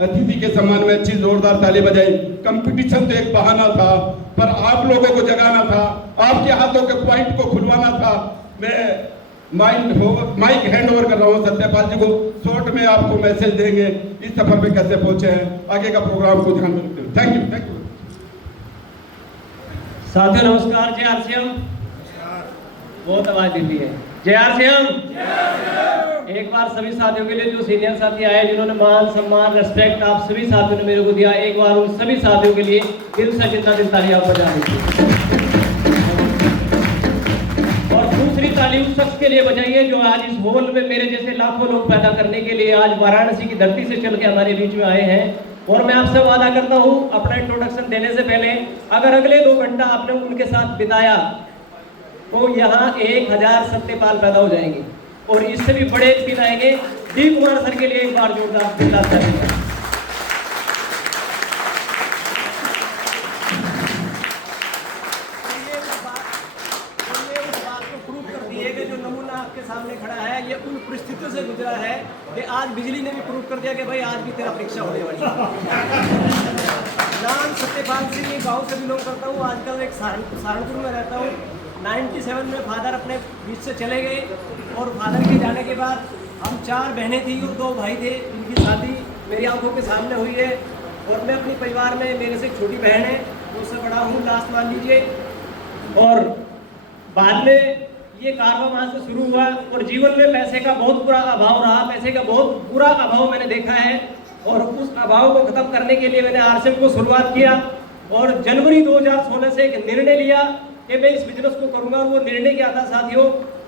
अतिथि के सम्मान में अच्छी जोरदार ताली बजाई। कंपटीशन तो एक बहाना था, पर आप लोगों को जगाना था, आपके हाथों के पॉइंट को खुलवाना था। मैं माइक हैंड ओवर कर रहा हूँ सत्यपाल जी को। शॉर्ट में आपको मैसेज देंगे इस सफर पे कैसे पहुंचे हैं, आगे का प्रोग्राम को ध्यान में रखते हुए। Thank you, thank you. साथियों नमस्कार। जय आरसीएम। बहुत आवाज देती है। जय आरसीएम। एक बार सभी साथियों के लिए जो सीनियर साथी आए, जिन्होंने मान सम्मान रेस्पेक्ट आप सभी साथियों ने मेरे को दिया, एक बार उन सभी साथियों के लिए दिल से जितना दिल ताली आप बजा दीजिए। और दूसरी ताली उस शख्स के लिए बजाइए जो आज इस हॉल में मेरे जैसे लाखों लोग पैदा करने के लिए आज वाराणसी की धरती से चल के हमारे बीच में आए हैं। और मैं आपसे वादा करता हूं अपना इंट्रोडक्शन देने से पहले, अगर अगले 2 घंटा आपने उनके साथ बिताया तो यहाँ 1000 सत्यपाल पैदा हो जाएंगे और इससे भी बड़े दिन आएंगे। डी कुमार सर के लिए एक बार जोरदार तालियां। सामने खड़ा है, ये उन परिस्थितियों से गुजरा है कि आज बिजली ने भी प्रूव कर दिया कि भाई आज भी तेरा परीक्षा होने वाली है। नाम सत्यपाल सिंह, गाँव से बिलोंग करता हूँ, आजकल एक सहारनपुर में रहता हूँ। 97 में फादर अपने बीच से चले गए और फादर के जाने के बाद हम 4 बहनें थी और 2 भाई थे, जिनकी शादी मेरी आंखों के सामने हुई है। और मैं अपने परिवार में मेरे से छोटी बहन है, उससे बड़ा हूँ, लास्ट मान लीजिए। और बाद में ये कारवां वहाँ से शुरू हुआ और जीवन में पैसे का बहुत बुरा अभाव रहा, पैसे का बहुत बुरा अभाव मैंने देखा है। और उस अभाव को खत्म करने के लिए मैंने आरसीएम को शुरुआत किया और जनवरी 2016 से एक निर्णय लिया कि मैं इस बिजनेस को करूंगा। और वो निर्णय क्या था साथियों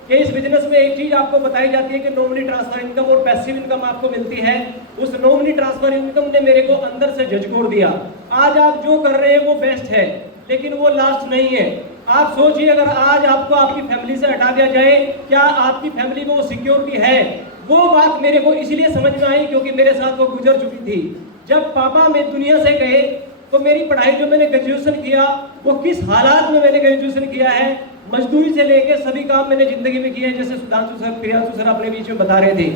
कि इस बिजनेस में एक चीज आपको बताई जाती है कि नॉमिनी ट्रांसफर इनकम और पैसिव इनकम आपको मिलती है। उस नॉमिनी ट्रांसफर इनकम ने मेरे को अंदर से झकझोर दिया। आज आप जो कर रहे हैं वो बेस्ट है, लेकिन वो लास्ट नहीं है। आप सोचिए, अगर आज आपको आपकी फैमिली से हटा दिया जाए, क्या आपकी फैमिली में वो सिक्योरिटी है? वो बात मेरे को इसलिए समझ में आई क्योंकि मेरे साथ वो गुजर चुकी थी। जब पापा मैं दुनिया से गए तो मेरी पढ़ाई जो मैंने ग्रेजुएशन किया वो किस हालात में मैंने ग्रेजुएशन किया है, मजदूरी से लेके सभी काम मैंने जिंदगी में किए, जैसे सुधांशु सर, प्रियांशु सर अपने बीच में बता रहे थे।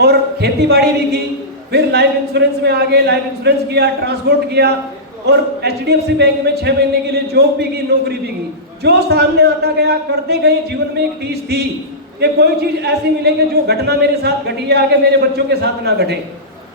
और खेती बाड़ी भी की, फिर लाइफ इंश्योरेंस में आ गए, लाइफ इंश्योरेंस किया, ट्रांसपोर्ट किया और HDFC बैंक में 6 महीने के लिए जॉब भी की, नौकरी भी की। जो सामने आता गया करते गए। जीवन में एक टीस थी कि कोई चीज ऐसी मिले कि जो घटना मेरे साथ घटी है आगे मेरे बच्चों के साथ ना घटे।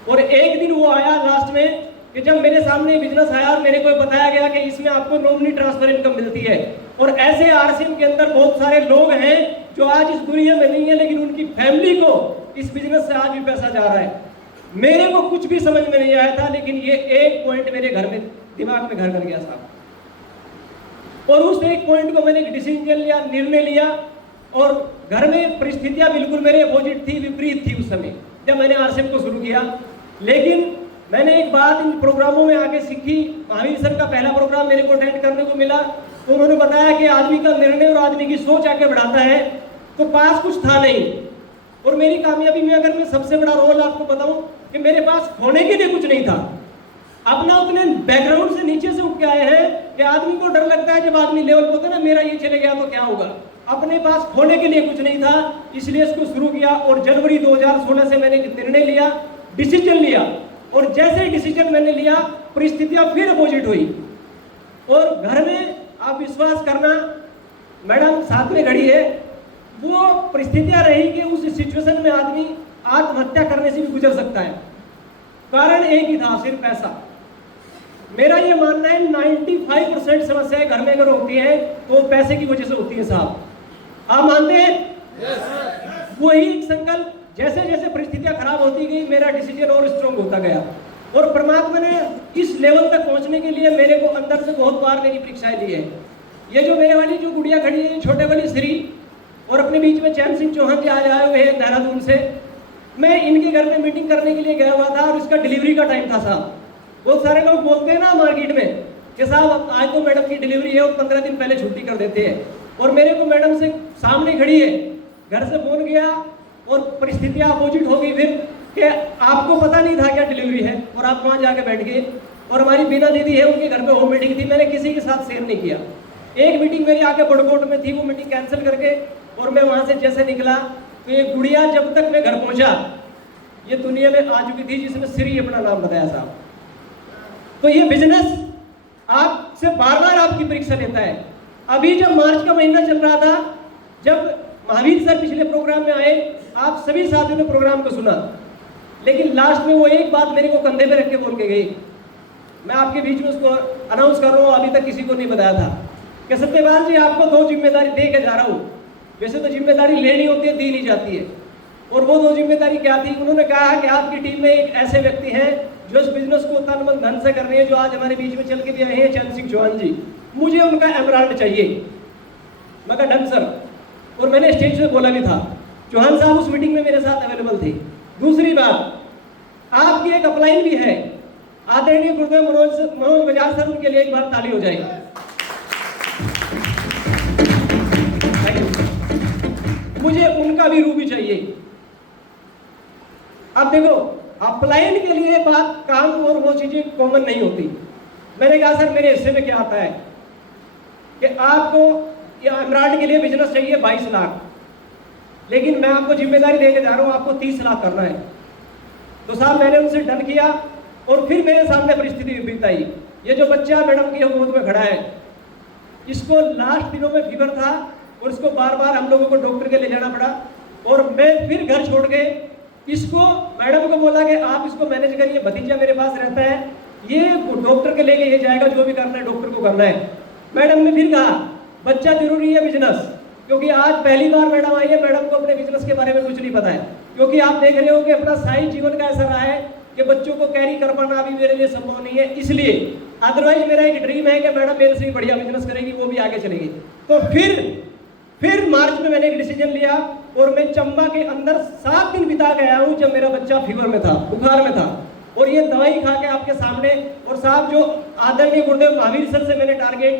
और एक दिन वो आया लास्ट में कि जब मेरे सामने बिजनेस आया और मेरे को बताया गया कि इसमें आपको नॉमिनी ट्रांसफर इनकम मिलती है। और ऐसे आरसीएम के अंदर बहुत सारे लोग हैं जो आज इस दुनिया में नहीं है, लेकिन उनकी फैमिली को इस बिजनेस से आज भी पैसा जा रहा है। मेरे को कुछ भी समझ में नहीं आया था, लेकिन ये एक पॉइंट मेरे घर में दिमाग में घर कर गया साहब। और उस एक पॉइंट को मैंने डिसीजन लिया, निर्णय लिया। और घर में परिस्थितियां बिल्कुल मेरे अपोजिट थी, विपरीत थी उस समय जब मैंने आरसीएम को शुरू किया। लेकिन मैंने एक बात इन प्रोग्रामों में आके सीखी। महावीर सर का पहला प्रोग्राम मेरे को अटेंड करने को मिला तो उन्होंने बताया कि आदमी का निर्णय और आदमी की सोच आके बढ़ाता है। तो पास कुछ था नहीं, और मेरी कामयाबी में अगर मैं सबसे बड़ा रोल आपको बताऊं कि मेरे पास खोने के लिए कुछ नहीं था। अपना अपने बैकग्राउंड से नीचे से उठ के आए हैं कि आदमी को डर लगता है जब आदमी लेवल पे होता है ना, मेरा ये चले गया तो क्या होगा। अपने पास खोने के लिए कुछ नहीं था, इसलिए इसको शुरू किया। और जनवरी 2016 से मैंने निर्णय लिया, डिसीजन लिया। और जैसे ही डिसीजन मैंने लिया, परिस्थितियां फिर अपोजिट हुई। और घर में आप विश्वास करना, मैडम साथ में खड़ी है, वो परिस्थितियां रही कि उस सिचुएशन में आदमी आत्महत्या करने से भी गुजर सकता है। कारण एक ही था, सिर्फ पैसा। मेरा ये मानना है 95% समस्याएं घर में अगर होती है तो पैसे की वजह से होती है साहब। आप मानते हैं? yes. वही संकल्प, जैसे जैसे परिस्थितियां खराब होती गई मेरा डिसीजन और स्ट्रॉन्ग होता गया। और परमात्मा ने इस लेवल तक पहुंचने के लिए मेरे को अंदर से बहुत बार मेरी परीक्षाएं ली है। ये जो मेरे वाली जो गुड़िया खड़ी है, छोटे वाली श्री, और अपने बीच में चैन सिंह चौहान जी आज आए हुए हैं देहरादून से। मैं इनके घर में मीटिंग करने के लिए गया हुआ था और इसका डिलीवरी का टाइम था साहब। बहुत सारे लोग बोलते हैं ना मार्केट में कि साहब आज तो मैडम की डिलीवरी है और 15 दिन पहले छुट्टी कर देते हैं। और मेरे को मैडम से सामने खड़ी है, घर से फोन गया और परिस्थितियां अपोजिट हो गई फिर कि आपको पता नहीं था क्या डिलीवरी है, और आप वहाँ जाके बैठ गए। और हमारी बीना दीदी है, उनके घर पे होम मीटिंग थी, मैंने किसी के साथ शेयर नहीं किया। एक मीटिंग मेरी आके बड़कोट में थी, वो मीटिंग कैंसिल करके और मैं वहाँ से जैसे निकला तो ये गुड़िया, जब तक मैं घर पहुँचा ये दुनिया में आ चुकी थी जिसने श्री अपना नाम बताया साहब। तो ये बिजनेस आपसे बार बार आपकी परीक्षा लेता है। अभी जब मार्च का महीना चल रहा था, जब महावीर सर पिछले प्रोग्राम में आए, आप सभी साथियों ने प्रोग्राम को सुना, लेकिन लास्ट में वो एक बात मेरे को कंधे पे रख के बोल के गई, मैं आपके बीच में उसको अनाउंस कर रहा हूँ, अभी तक किसी को नहीं बताया था कि सत्यपाल जी आपको 2 जिम्मेदारी दे के जा रहा हूँ। वैसे तो जिम्मेदारी लेनी होती है, दी नहीं जाती है। और वो 2 जिम्मेदारी क्या थी? उन्होंने कहा कि आपकी टीम में एक ऐसे व्यक्ति हैं जो इस बिजनेस को तन मन धन से कर रहे हैं, जो आज हमारे बीच में चल के भी आए हैं, चंद सिंह चौहान जी। मुझे उनका एमराल्ड चाहिए। मैं कहा डन सर। और मैंने स्टेज पे बोला भी था, चौहान साहब उस मीटिंग में मेरे साथ अवेलेबल थे। दूसरी बात, आपकी एक अपलाइन भी है, आदरणीय गुरुदेव मनोज बजाज सर, उनके लिए एक बार ताली हो जाएगी। मुझे उनका भी रूबी चाहिए। अब देखो, अपलाइन के लिए बात काम और वो चीजें कॉमन नहीं होती। मैंने कहा सर मेरे हिस्से में क्या आता है कि आपको एमराल्ड के लिए बिजनेस चाहिए 22 लाख, लेकिन मैं आपको जिम्मेदारी देके जा रहा हूं, आपको 30 लाख करना है। तो साहब मैंने उनसे डन किया और फिर मेरे सामने परिस्थिति विपरीत आई। ये जो बच्चा मैडम की गोद में खड़ा है, इसको लास्ट दिनों में फीवर था और इसको बार बार हम लोगों को डॉक्टर के ले जाना पड़ा। और मैं फिर घर छोड़ के इसको मैडम को बोला कि आप इसको मैनेज करिए, भतीजा मेरे पास रहता है, ये डॉक्टर के लेके ये जाएगा, जो भी करना है डॉक्टर को करना है। मैडम ने फिर कहा बच्चा जरूरी है बिजनेस, क्योंकि आज पहली बार मैडम आई है, मैडम को अपने बिजनेस के बारे में कुछ नहीं पता है। क्योंकि आप देख रहे हो कि अपना साइंस जीवन का ऐसा रहा है कि बच्चों को कैरी कर पाना अभी मेरे लिए संभव नहीं है। इसलिए अदरवाइज मेरा एक ड्रीम है कि मैडम मेरे से बढ़िया बिजनेस करेगी, वो भी आगे चलेगी। तो फिर मार्च में मैंने एक डिसीजन लिया और मैं चंबा के अंदर 7 दिन बिता गया हूँ, जब मेरा बच्चा फीवर में था, बुखार में था, और ये दवाई खा के आपके सामने। और साहब जो आदरणीय गुरुदेव महावीर सर से मैंने टारगेट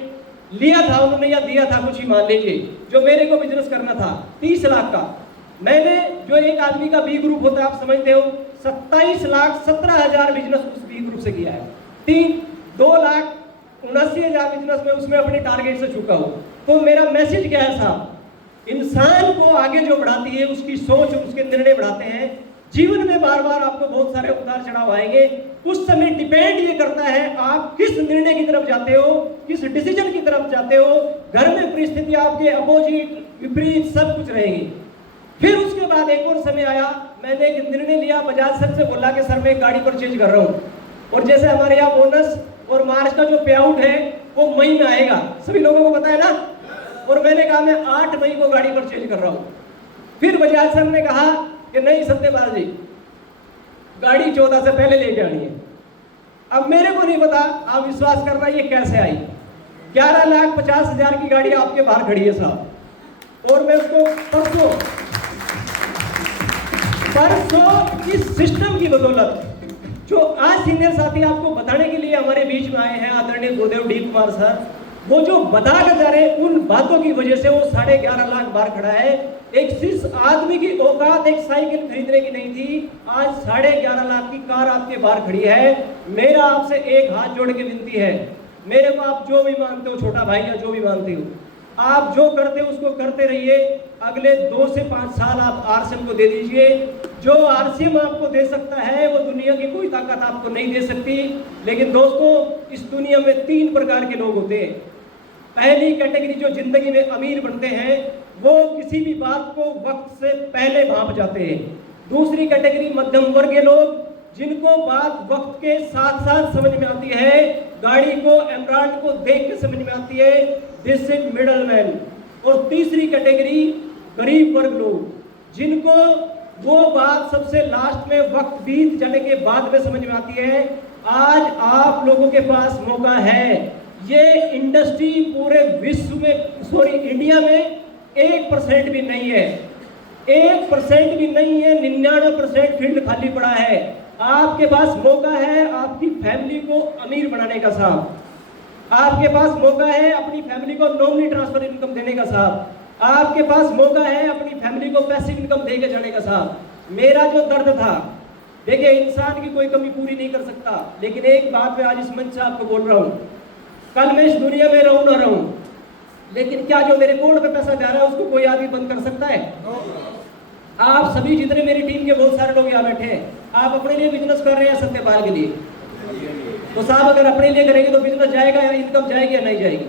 लिया था, उन्होंने या दिया था कुछ ही मान लीजिए, जो मेरे को बिजनेस करना था 30 लाख का, मैंने जो एक आदमी का बी ग्रुप होता है आप समझते हो, 27,17,000 बिजनेस उस बी ग्रुप से किया है। 2,79,000 बिजनेस में उसमें अपने टारगेट से चुका हूं। तो मेरा मैसेज क्या है साहब, इंसान को आगे जो बढ़ाती है उसकी सोच और उसके निर्णय बढ़ाते हैं। जीवन में बार बार आपको बहुत सारे उतार चढ़ाव आएंगे, उस समय डिपेंड ये करता है आप किस निर्णय की तरफ जाते हो, किस डिसीजन की तरफ जाते हो। घर में परिस्थिति आपके अपोजिट विपरीत सब कुछ रहेगी। फिर उसके बाद एक और समय आया, मैंने एक निर्णय लिया, बजाज सर से बोला कि सर मैं एक गाड़ी परचेज कर रहा हूँ, और जैसे हमारे यहाँ बोनस और मार्च का जो पे आउट है वो मई में आएगा, सभी लोगों को पता है ना। और मैंने कहा मैं 8 मई को गाड़ी परचेज कर रहा हूँ। फिर बजाज सर ने कहा कि नहीं सत्यपाल जी, गाड़ी 14 से पहले लेके आनी है। अब मेरे को नहीं पता, आप विश्वास करना ये कैसे आई। 11,50,000 की गाड़ी आपके बाहर खड़ी है साहब, और मैं उसको परसों इस सिस्टम की बदौलत, जो आज सीनियर साथी आपको बताने के लिए हमारे बीच में आए हैं, आदरणीय गुरुदेव डी कुमार सर, वो जो बता कर जा रहे उन बातों की वजह से वो 11.5 लाख बाहर खड़ा है। एक जिस आदमी की औकात एक साइकिल खरीदने की नहीं थी, आज 11.5 लाख की कार आपके बाहर खड़ी है। मेरा आपसे एक हाथ जोड़ के विनती है, मेरे को आप जो भी मानते हो, छोटा भाई या जो भी मानते हो, आप जो करते हो उसको करते रहिए। अगले 2 से 5 साल आप आरसीएम को दे दीजिए। जो आरसीएम आपको दे सकता है वो दुनिया की कोई ताकत आपको नहीं दे सकती। लेकिन दोस्तों, इस दुनिया में 3 प्रकार के लोग होते हैं। पहली कैटेगरी जो जिंदगी में अमीर बनते हैं, वो किसी भी बात को वक्त से पहले भांप जाते हैं। दूसरी कैटेगरी मध्यम वर्ग के लोग, जिनको बात वक्त के साथ साथ समझ में आती है, गाड़ी को एमराल्ड को देख के समझ में आती है, दिस इज मिडल मैन। और तीसरी कैटेगरी गरीब वर्ग लोग, जिनको वो बात सबसे लास्ट में वक्त बीत जाने के बाद में समझ में आती है। आज आप लोगों के पास मौका है। ये इंडस्ट्री पूरे विश्व में, सॉरी इंडिया में 1% भी नहीं है, 1% भी नहीं है। 99% फील्ड खाली पड़ा है। आपके पास मौका है आपकी फैमिली को अमीर बनाने का साहब, आपके पास मौका है अपनी फैमिली को नॉमिनी ट्रांसफर इनकम देने का साहब, आपके पास मौका है अपनी फैमिली को पैसिव इनकम देके जाने का साहब। मेरा जो दर्द था, देखिए इंसान की कोई कमी पूरी नहीं कर सकता, लेकिन एक बात मैं आज इस मंच से आपको बोल रहा हूँ, कल मैं इस दुनिया में रहूं ना रहूं, लेकिन क्या जो मेरे कोड पे पैसा जा रहा है उसको कोई आदमी बंद कर सकता है? आप सभी जितने मेरी टीम के बहुत सारे लोग यहाँ बैठे हैं, आप अपने लिए बिजनेस कर रहे हैं सत्यपाल के लिए। तो साहब अगर अपने लिए करेंगे तो बिजनेस जाएगा या इनकम जाएगी या नहीं जाएगी?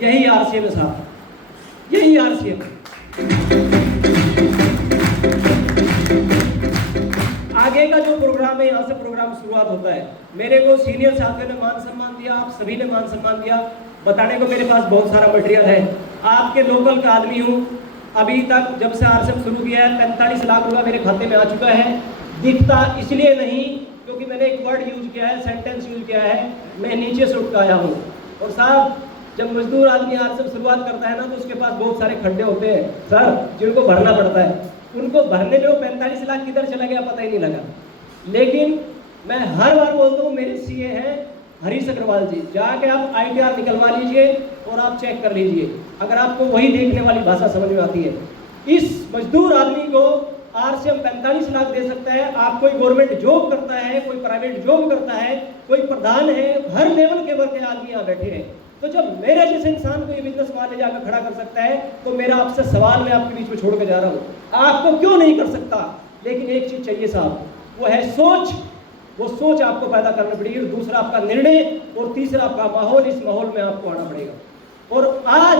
यही आरसीएम है साहब, यही आरसीएम है। आगे का जो प्रोग्राम है, यहाँ से प्रोग्राम शुरुआत होता है। मेरे को सीनियर साथियों ने मान सम्मान दिया, आप सभी ने मान सम्मान दिया। बताने को मेरे पास बहुत सारा मटेरियल है। आपके लोकल का आदमी हूँ। अभी तक जब से आरसीएम शुरू किया है 45 लाख रुपया मेरे खाते में आ चुका है। दिखता इसलिए नहीं क्योंकि मैंने एक वर्ड यूज किया है, सेंटेंस यूज किया है, मैं नीचे से उठ के आया हूँ। और साहब जब मजदूर आदमी आरसीएम शुरुआत करता है ना तो उसके पास बहुत सारे खड्डे होते हैं सर, जिनको भरना पड़ता है। उनको भरने में वो 45 लाख किधर चला गया पता ही नहीं लगा। लेकिन मैं हर बार बोलता हूँ, मेरे सीए हैं हरीश अग्रवाल जी, जाके आप ITR निकलवा लीजिए और आप चेक कर लीजिए, अगर आपको वही देखने वाली भाषा समझ में आती है। इस मजदूर आदमी को आरसीएम 45 लाख दे सकता है। आप कोई गवर्नमेंट जॉब करता है, कोई प्राइवेट जॉब करता है, कोई प्रधान है, हर लेवल के वर्ग के आदमी यहाँ बैठे हैं। तो जब मेरे जैसे इंसान को ये बिजनेस वहां ले जाकर खड़ा कर सकता है तो मेरा आपसे सवाल मैं आपके बीच में छोड़ के जा रहा हूँ, आपको क्यों नहीं कर सकता? लेकिन एक चीज चाहिए साहब, वो है सोच। वो सोच आपको पैदा करनी पड़ेगी। दूसरा आपका निर्णय और तीसरा आपका माहौल। इस माहौल में आपको आना पड़ेगा। और आज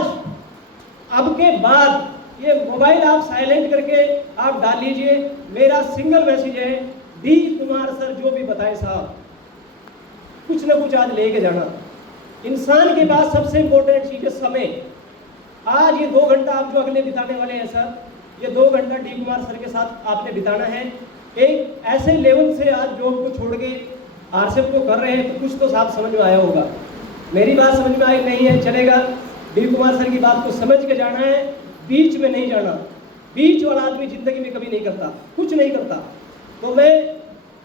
अब के बाद ये मोबाइल आप साइलेंट करके आप डाल लीजिए। मेरा सिंगल मैसेज है, डी कुमार सर जो भी बताए साहब, कुछ ना कुछ आज लेके जाना। इंसान के पास सबसे इंपॉर्टेंट चीज है समय। आज ये 2 घंटा आप जो अगले बिताने वाले हैं सर, ये 2 घंटा डी कुमार सर के साथ आपने बिताना है। एक ऐसे लेवल से आज जॉब को छोड़ के आरसीएम को कर रहे हैं तो कुछ तो साफ समझ में आया होगा। मेरी बात समझ में आई नहीं है चलेगा, डी कुमार सर की बात को समझ के जाना है, बीच में नहीं जाना। बीच वाला आदमी जिंदगी में कभी नहीं करता, कुछ नहीं करता। तो मैं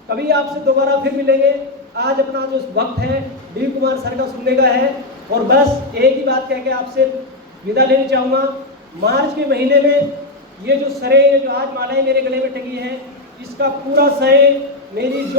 कभी आपसे दोबारा फिर मिलेंगे। आज अपना जो वक्त है डी कुमार सर का सुनने का है। और बस एक ही बात कह के आपसे विदा लेना चाहूँगा। मार्च के महीने में ये जो सरे, जो आज मालाएं मेरे गले में टंगी हैं, इसका पूरा श्रेय मेरी जो